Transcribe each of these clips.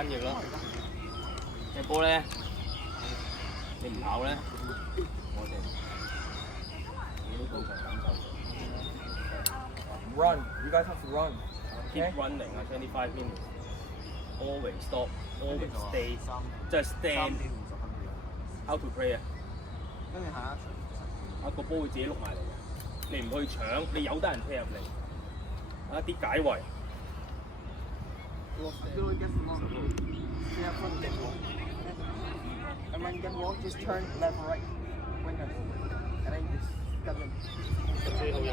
翻譯啦。隻波咧，你唔跑咧，我哋都到場感受。Run, you guys have to run. Keep running 啊 ，25 minutes. Always stop, always stay. Just stand. How to play 啊？跟住下一場。個波會自己碌埋嚟嘅，你唔去搶，你由得人踢入嚟。一啲解圍。And when you get walk, just turn left or right. Winger. And then you just cut them. 14號入。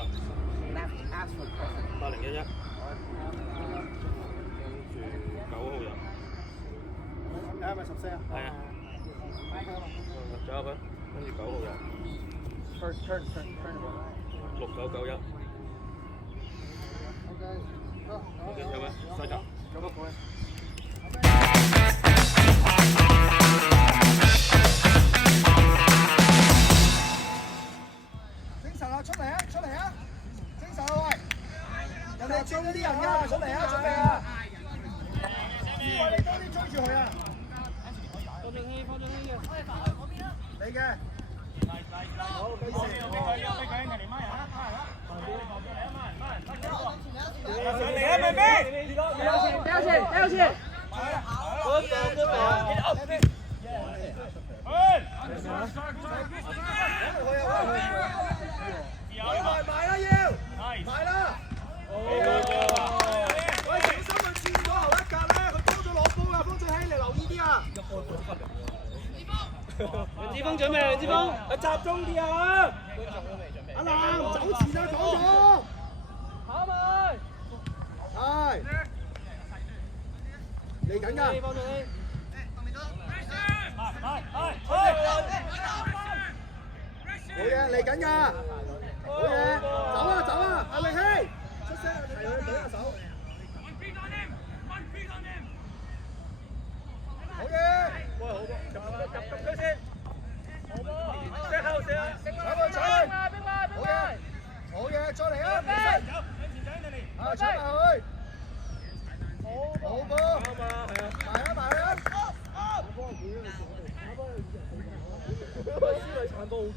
Ask for perfect. 8011。跟住9號入。係咪14啊？係啊。入咗入去，跟住9號入。Turn. 6991。OK， 有咩？西甲。咁啊，過去。精神啊！出嚟啊！出嚟啊！精神啊！喂！人哋追嗰啲人㗎，出嚟啊！出嚟啊！你多啲追住佢啊！放進氣嘅。你嘅。好，繼續。上嚟啊，妹妹！掉去。埋啦要，埋啦！喂，小心佢轉咗後一格咧，佢幫咗攞波啦，方俊熙你留意啲啊！梁志峰準備，梁志峰，你集中啲啊！阿南走前啊，講咗，跑埋，係嚟緊㗎。好嘢，嚟緊㗎！好嘢，走啊！阿力希，出聲，提佢舉下手。好嘢！喂，好波，及佢先。好波，射後射啊！搶！好嘢，再嚟啊！向前走，好波，埋啊！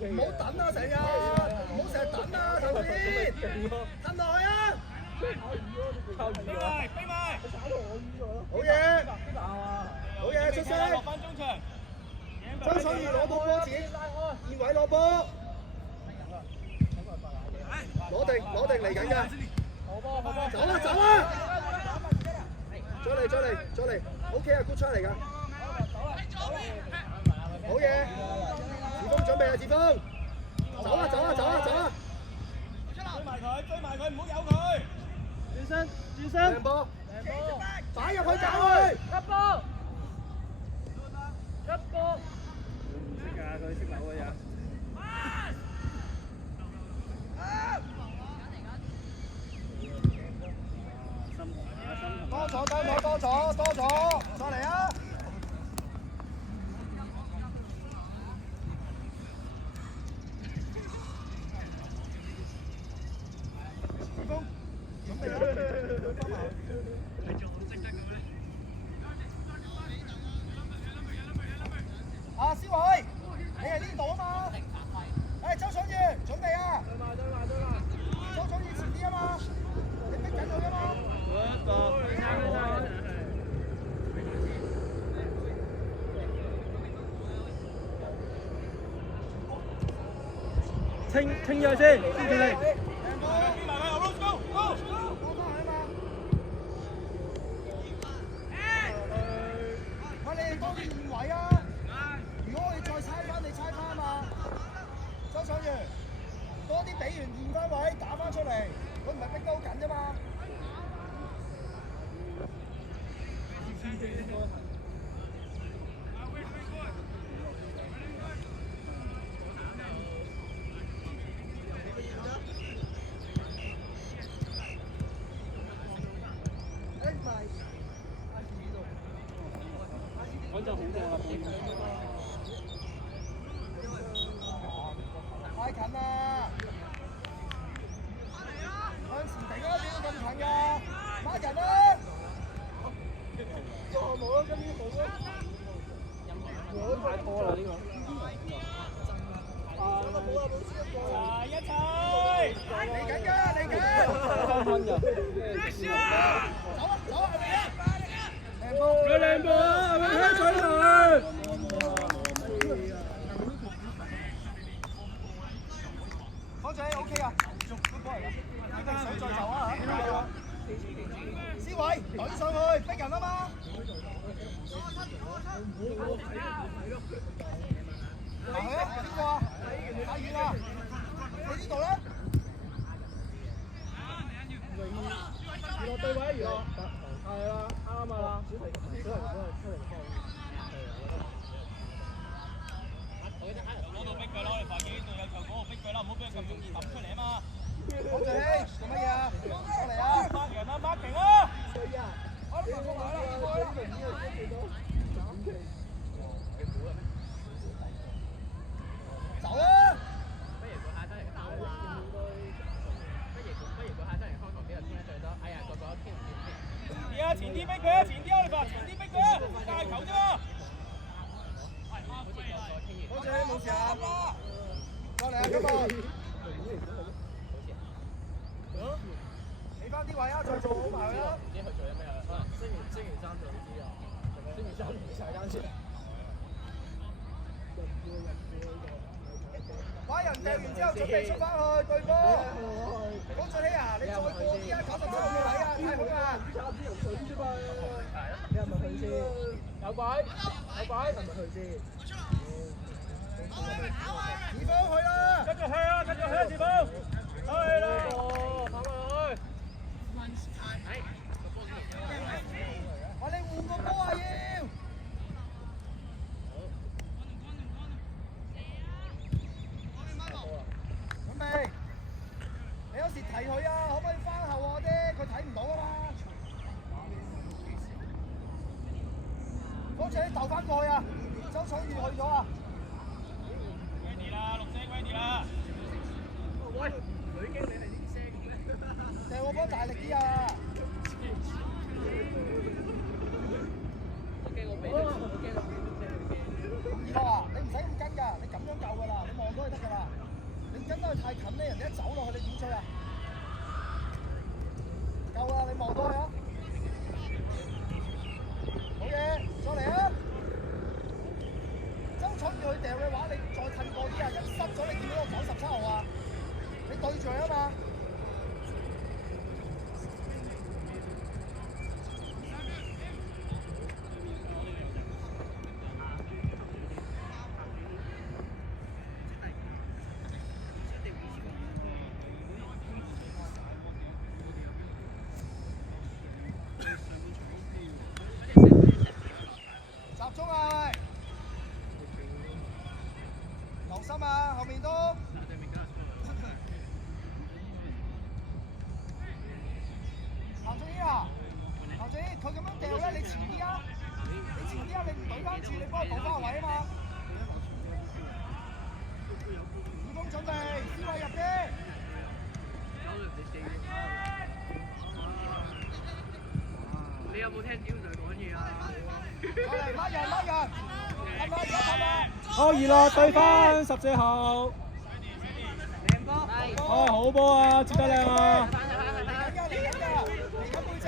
唔好等啊，成日，唔好成日等啊，頭先，吞落去啊！飛埋，好嘢，出聲！張楚怡攞到波自己，燕偉攞波，攞定嚟緊㗎，走啊！再嚟 ，OK 啊 ，good try 嚟㗎，好嘢！志峰準備啊，志峰，走啊！追埋佢，唔好由佢。轉身，靚波，擺入去搞佢，急波。唔識㗎，佢識扭嘅咋。多咗，再嚟啊！阿思偉，你係呢度啊嘛？誒，周楚怡，準備啊！周楚怡前啲啊嘛，你逼緊佢啊嘛？清咗先，先住你。喂，你哋多啲換位啊！如果我哋再猜翻，你猜翻啊嘛。周楚怡，多啲俾完換翻位，打翻出嚟，佢唔係逼得好緊啫嘛。嗰就好過啦，太近啦！向前頂啊！點咁近㗎？孖人啊！做項目啊！咯，跟呢度咯。太拖啦呢個。冇啊，冇輸過。齊一齊。嚟緊㗎，嚟緊。3分㗎。走啊，佢靚波啊，係咪香水嚟？方仔 OK 啊，good boy 啊，你哋想再走啊嚇？思偉懟上去，逼人啊嘛！行去啊，邊個啊？太遠啦！你呢度咧？娛樂對位，娛樂係啦，啱啊！小提琴都係出嚟放。攞到逼佢咯，你快幾度有球嗰個逼佢啦，唔好俾佢咁容易揼出嚟啊嘛！好仔，做乜嘢啊？過嚟啊！掹人啊，掹停啊！衰啊！我都過嚟啦，過嚟啦！走啊！不如個下真係打啦！不如個下真係開球幾日先最多？哎呀，個傾唔掂。係啊，前啲逼佢啊，前啲啊，你話前啲逼佢啊，帶球啫嘛！好仔冇事啊！過嚟啊，今日。起翻啲位啊，再做好埋佢啦。唔知佢做緊咩啊？星期三就知啊。星期三唔齊間先。把人掟完之後準備出翻去對波。江俊熙啊，你再過啲啊，97個位啊，太好啦！你係咪去先？有鬼，係咪去先？二方去啦！跟住去啊，跟住去啊，志寶！去啦！跑埋去！我哋換個波啊要！準備！你有時提佢啊，可唔可以翻後啊啫？佢睇唔到啊嘛！好似你鬥翻過去啊！周楚瑜去咗啊！威啲啦，綠色威啲啦！喂，女經理係啲聲嘅咩？掟我波大力啲啊！我驚我俾咗，我驚二哥啊，你唔使咁跟㗎，你咁樣夠㗎啦，你望到就得㗎啦。你跟得佢太近咧，人哋一走落去，你點追啊？夠啦，你望到佢啊！好嘢，再嚟啊！周楚瑜去掉嘅話，你再褪過啲啊！一失咗，你見到個97號啊？你對住佢啊嘛！集中啊！留心啊，後面都。彭俊英啊，彭俊英，佢咁樣掉咧，你前啲啊，你前啲啊，你唔懟翻住，你幫我補翻個位啊嘛。二峰準備，思偉入啲。你有冇聽詹 Sir 講嘢啊？過嚟，拉人，係咪？而家係咪？好，娛樂對翻14號。靚波，哦，好波啊，接得靚啊！嚟緊背脊，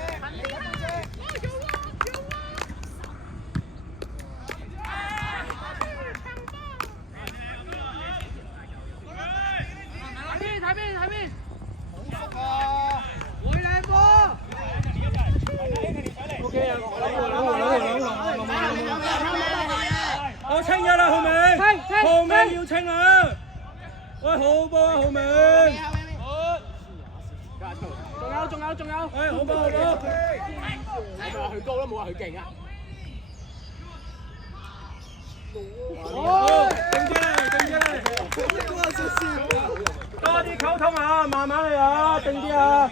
睇邊？好福啊！會靚波。OK 啊，我清咗啦，浩明，浩明要清啦。喂，好波啊，浩明。仲有。喂，好波，好波。係咪話佢高咯？冇話佢勁啊！好，定住嚟。多啲溝通啊，慢慢嚟啊，定啲啊。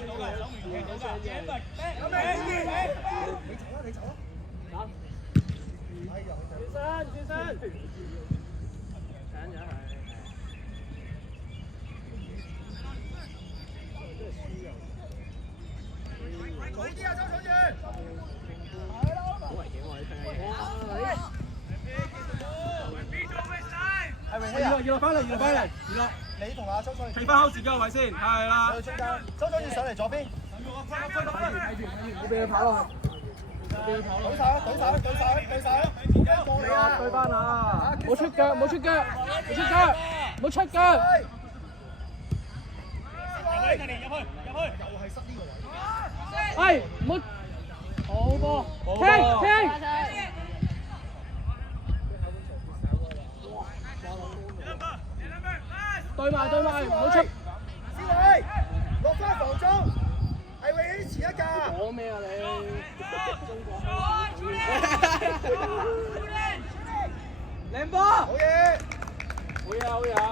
轉身。早啲啊，周楚瑜！係咯。好危險喎！你睇下嘢。落翻嚟，移落翻嚟，移落。你同阿周俊企翻好自己個位先，係啦。去中間，周俊要上嚟左邊。我俾佢跑落去。對手，過你啊！對翻啊！冇出腳，冇出腳，冇出腳，冇出腳。又係塞呢個位。喂，唔好。好波，停！對埋，唔好出。師妹，落翻防中，係為起前一格。講咩啊你？靚波！好嘢！好嘢啊！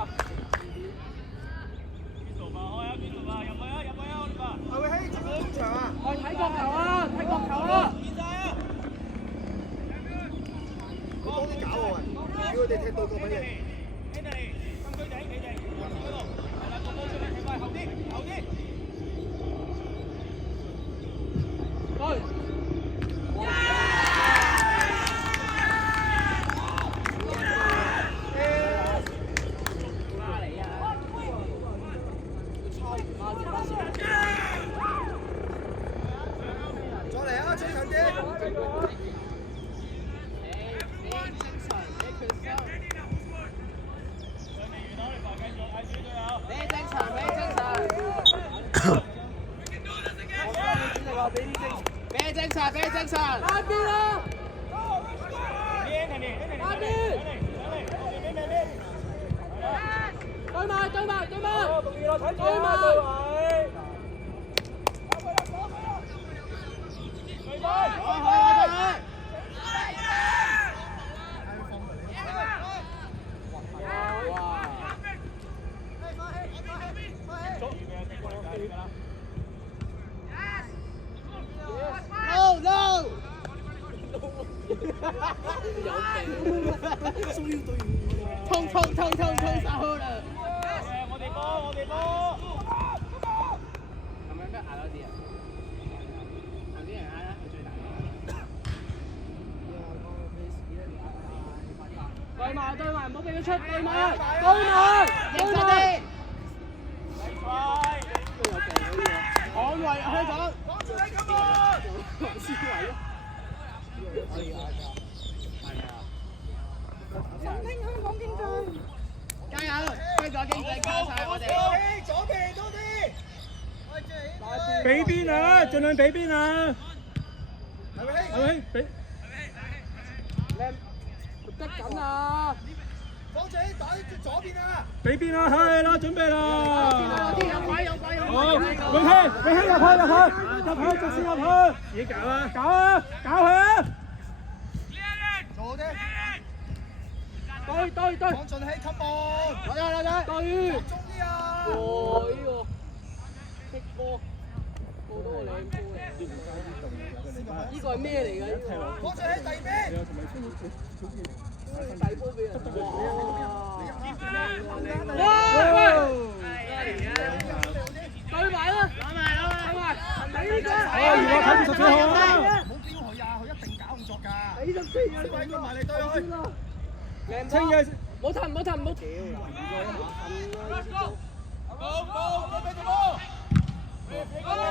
係為起接到中場啊！睇角球啊！多啲搞喎，叫佢哋踢到個俾你。再嚟啊！最近啲。俾精神！打邊啦！打邊！對埋！對埋！痛手啦！我哋波！咁樣都嗌多啲啊！後邊人嗌啦，佢最大。對埋，唔好俾佢出！對埋！認真啲！捍衛香港！振興香港經濟！加油！香港經濟加晒我哋！左邊多啲！俾邊啊！盡量俾邊啊！係咪？係咪？俾。得緊啊！放仔打左邊啊！俾邊啊！係啦，準備啦！有鬼！好，永熙入去，直線入去。自己搞啊！搞佢啊！做啲。對！講進氣吸波！對！中啲啊！哇！呢個踢波，好多個靚波嚟。呢個係咩嚟㗎？呢個？講進氣第邊！遞波俾人。對埋啦！俾呢個。如果睇住14號啊！唔好標佢啊！佢一定搞唔作㗎。俾14啊！快啲埋嚟對佢。清嘅，唔好騰！屌啦！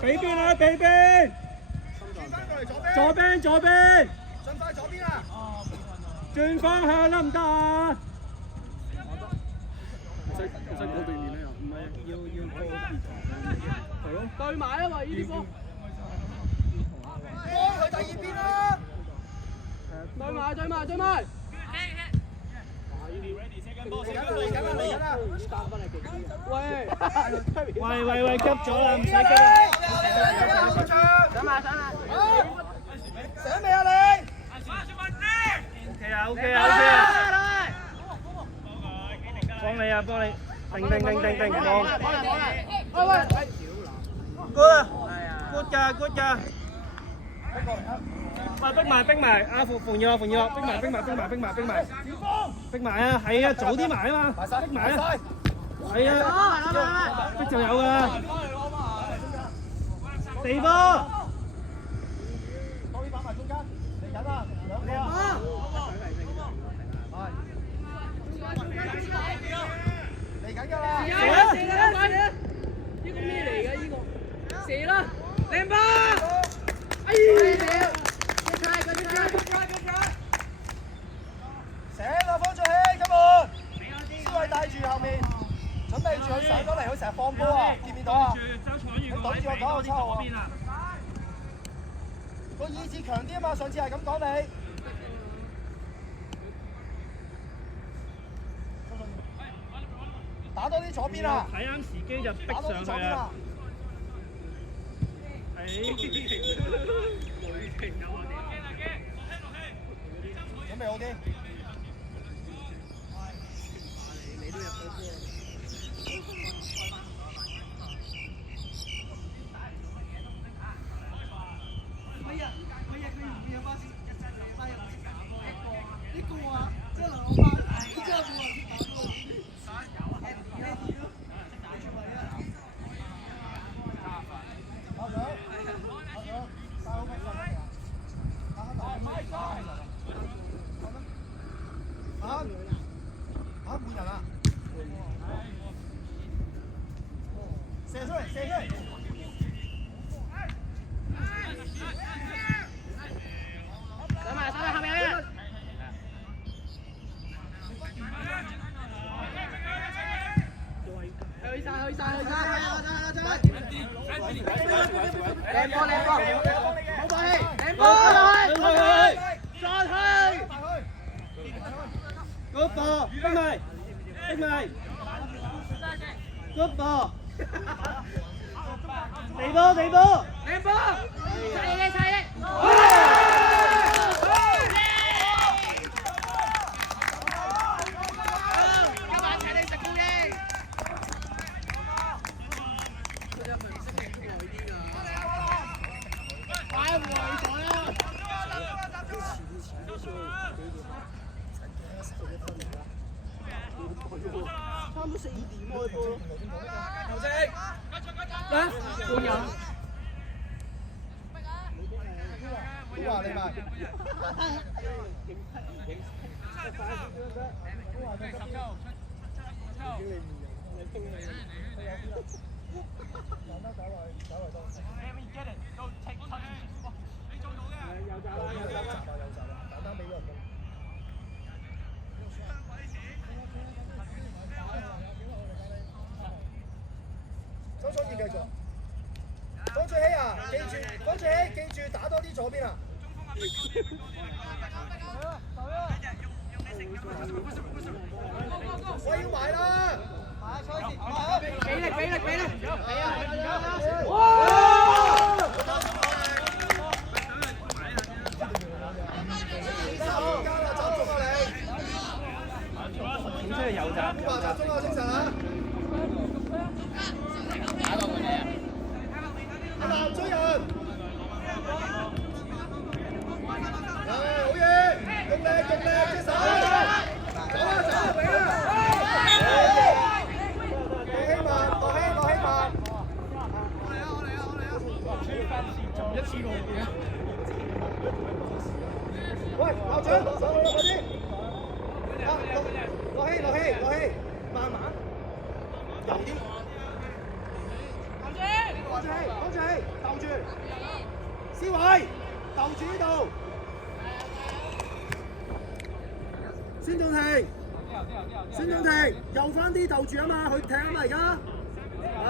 俾邊啊！俾邊！轉翻過嚟左邊！盡快左邊啊！轉方向得唔得啊？對埋啊嘛！呢啲波。幫佢第二邊啦！對埋！喂，急咗啦，唔使急。上啦！醒未啊你？OK 啊！幫你啊！定，望。喂！ good 㗎！逼埋！阿馮耀，逼埋啊！係啊，早啲埋啊嘛！逼埋啊！係啊，逼就有㗎。地波。多啲擺埋中間，嚟緊啦，兩個啊！係。上次係咁講你。打多啲左邊啊！睇啱時機就逼打多啲上去啊！左邊啊！係。準備好啲。你都入到波。繼續，方翠希啊，記住，方翠希記住打多啲左邊啊！我要埋啦！俾力！哇！點出去有咋？集中啊，精神啊！阿南追人，好嘢！用力，隻手，走啊，俾啊！落希慢，一次過嘅。喂，校長，上去啦，快啲！落氣，慢慢，柔啲。放住氣，鬥住，思維，鬥住呢度，孫仲庭，右翻啲鬥住啊嘛，去踢啊嘛而家，係，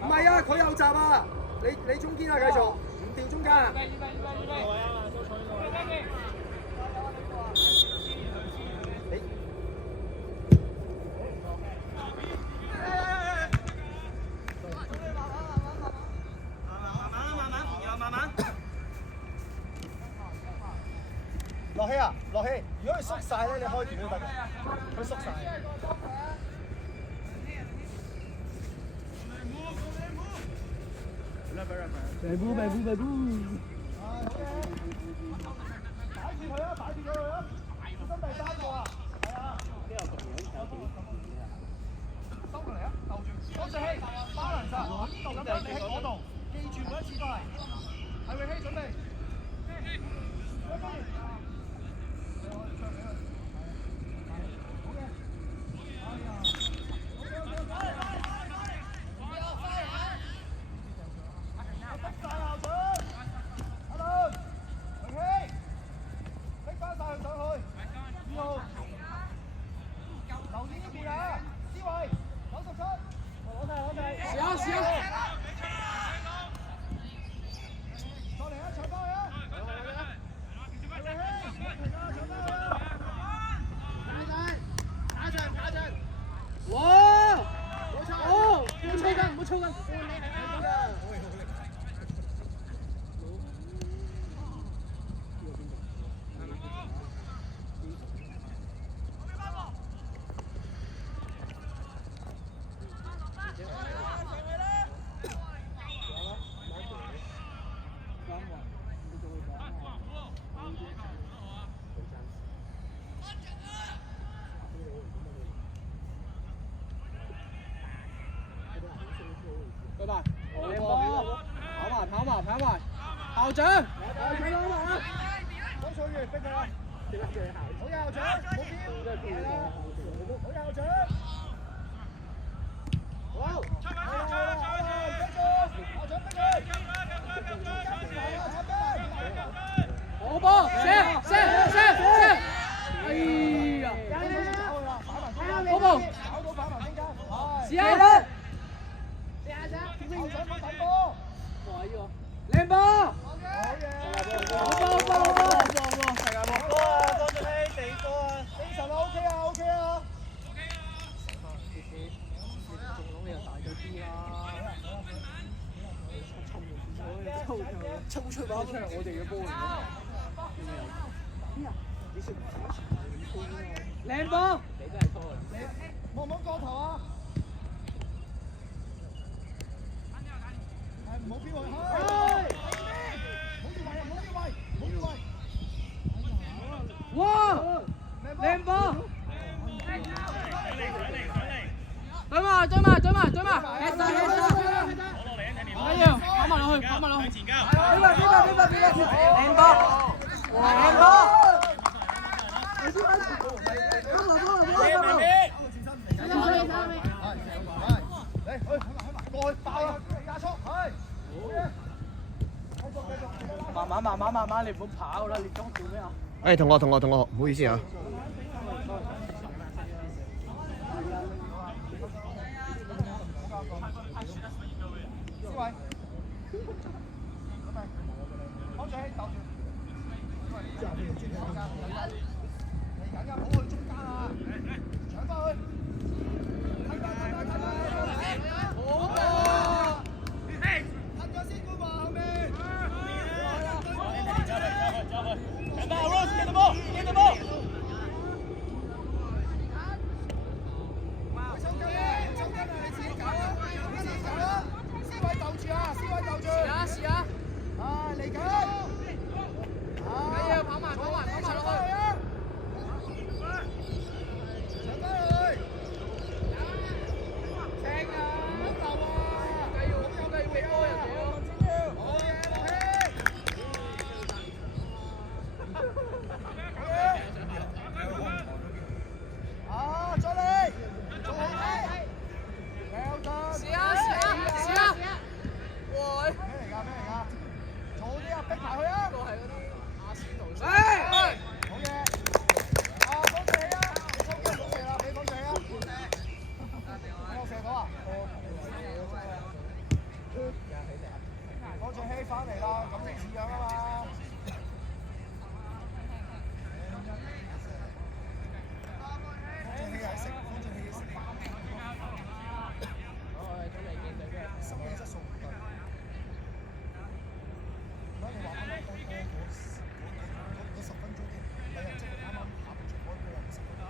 唔係啊，佢右閘啊，你中堅啊繼續，唔掉中間啊。落氣，如果佢縮晒咧，你開條都得嘅，佢縮晒。白布。擺住佢啊！小心第三個啊！係啊。收過嚟啊！留住，方翠希，巴蘭實，呢度咁樣，你喺嗰度，記住每一次都係。係永希準備。跑埋，校長。校長逼佢啦。好嘅校長，冇邊。係啦。好嘅校長。好。好波，射！哎呀！好波！試下啦！靚波！好波！抽出把出嚟，我哋嘅波嚟嘅。靚波！你真係拖啊！望唔望過頭啊？係唔好飄去，唔好越位。哇！靚波！對埋！起晒！哎呀，跑埋落去！靚波！慢慢，你唔好跑啦！你今做咩啊？誒，同學，唔好意思啊。思維，康俊熙鬥住，嚟緊啊！唔好去中間啊！搶翻去，好波！吞咗先官話後面。Get the ball! 試下！嚟緊！跑埋落去！搶翻去！正啊！唔好鬥啊！繼續俾波人哋咯！好嘢，落氣！再嚟！試下！哇！咩嚟㗎？做啲啊，逼埋佢啊！個係嗰啲阿仙奴。好嘢！方俊熙啊，你抽筋冇射啦，俾方俊熙啊！有射到啊！方俊熙翻嚟啦，感情似樣啊嘛！方俊熙係食，心理質素唔對。所以你話嗰10分鐘添，係啊，即係啱啱下半場嗰10分鐘。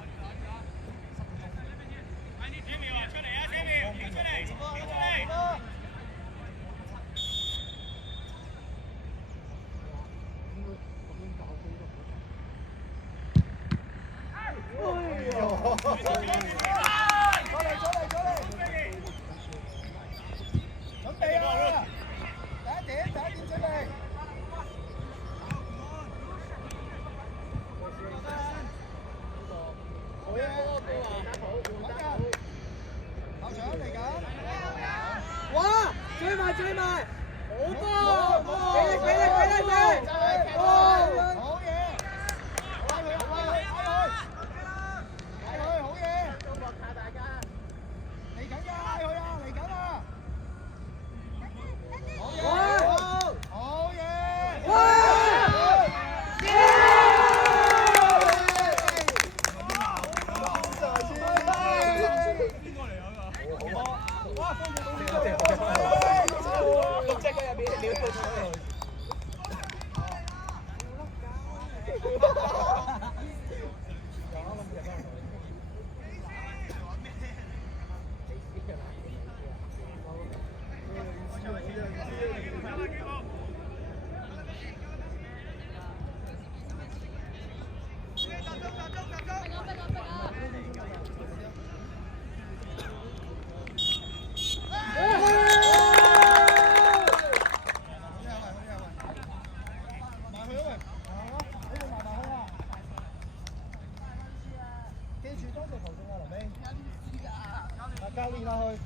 教練啊去。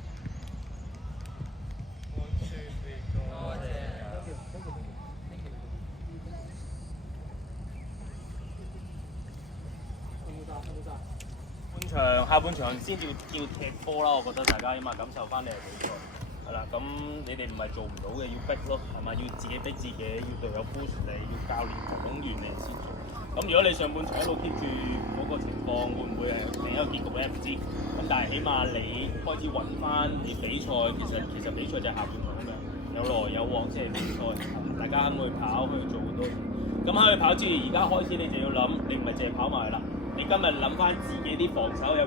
半場下半場先叫踢波啦，我覺得大家起碼感受翻你係比賽。係啦，咁你哋唔係做唔到嘅，要逼咯，係咪？要自己逼自己，要隊友 push 你，要教練講完你先做。咁如果你上半場一路 keep 住嗰個情況，會唔會係另一個結局咧？唔知。咁但係起碼你開始揾翻你比賽，其實比賽就係下半場咁樣，有來有往先係比賽。大家肯去跑，去做好多嘢。咁喺去跑之餘，而家開始你就要諗，你唔係淨係跑埋啦，你今日諗翻自己啲防守有。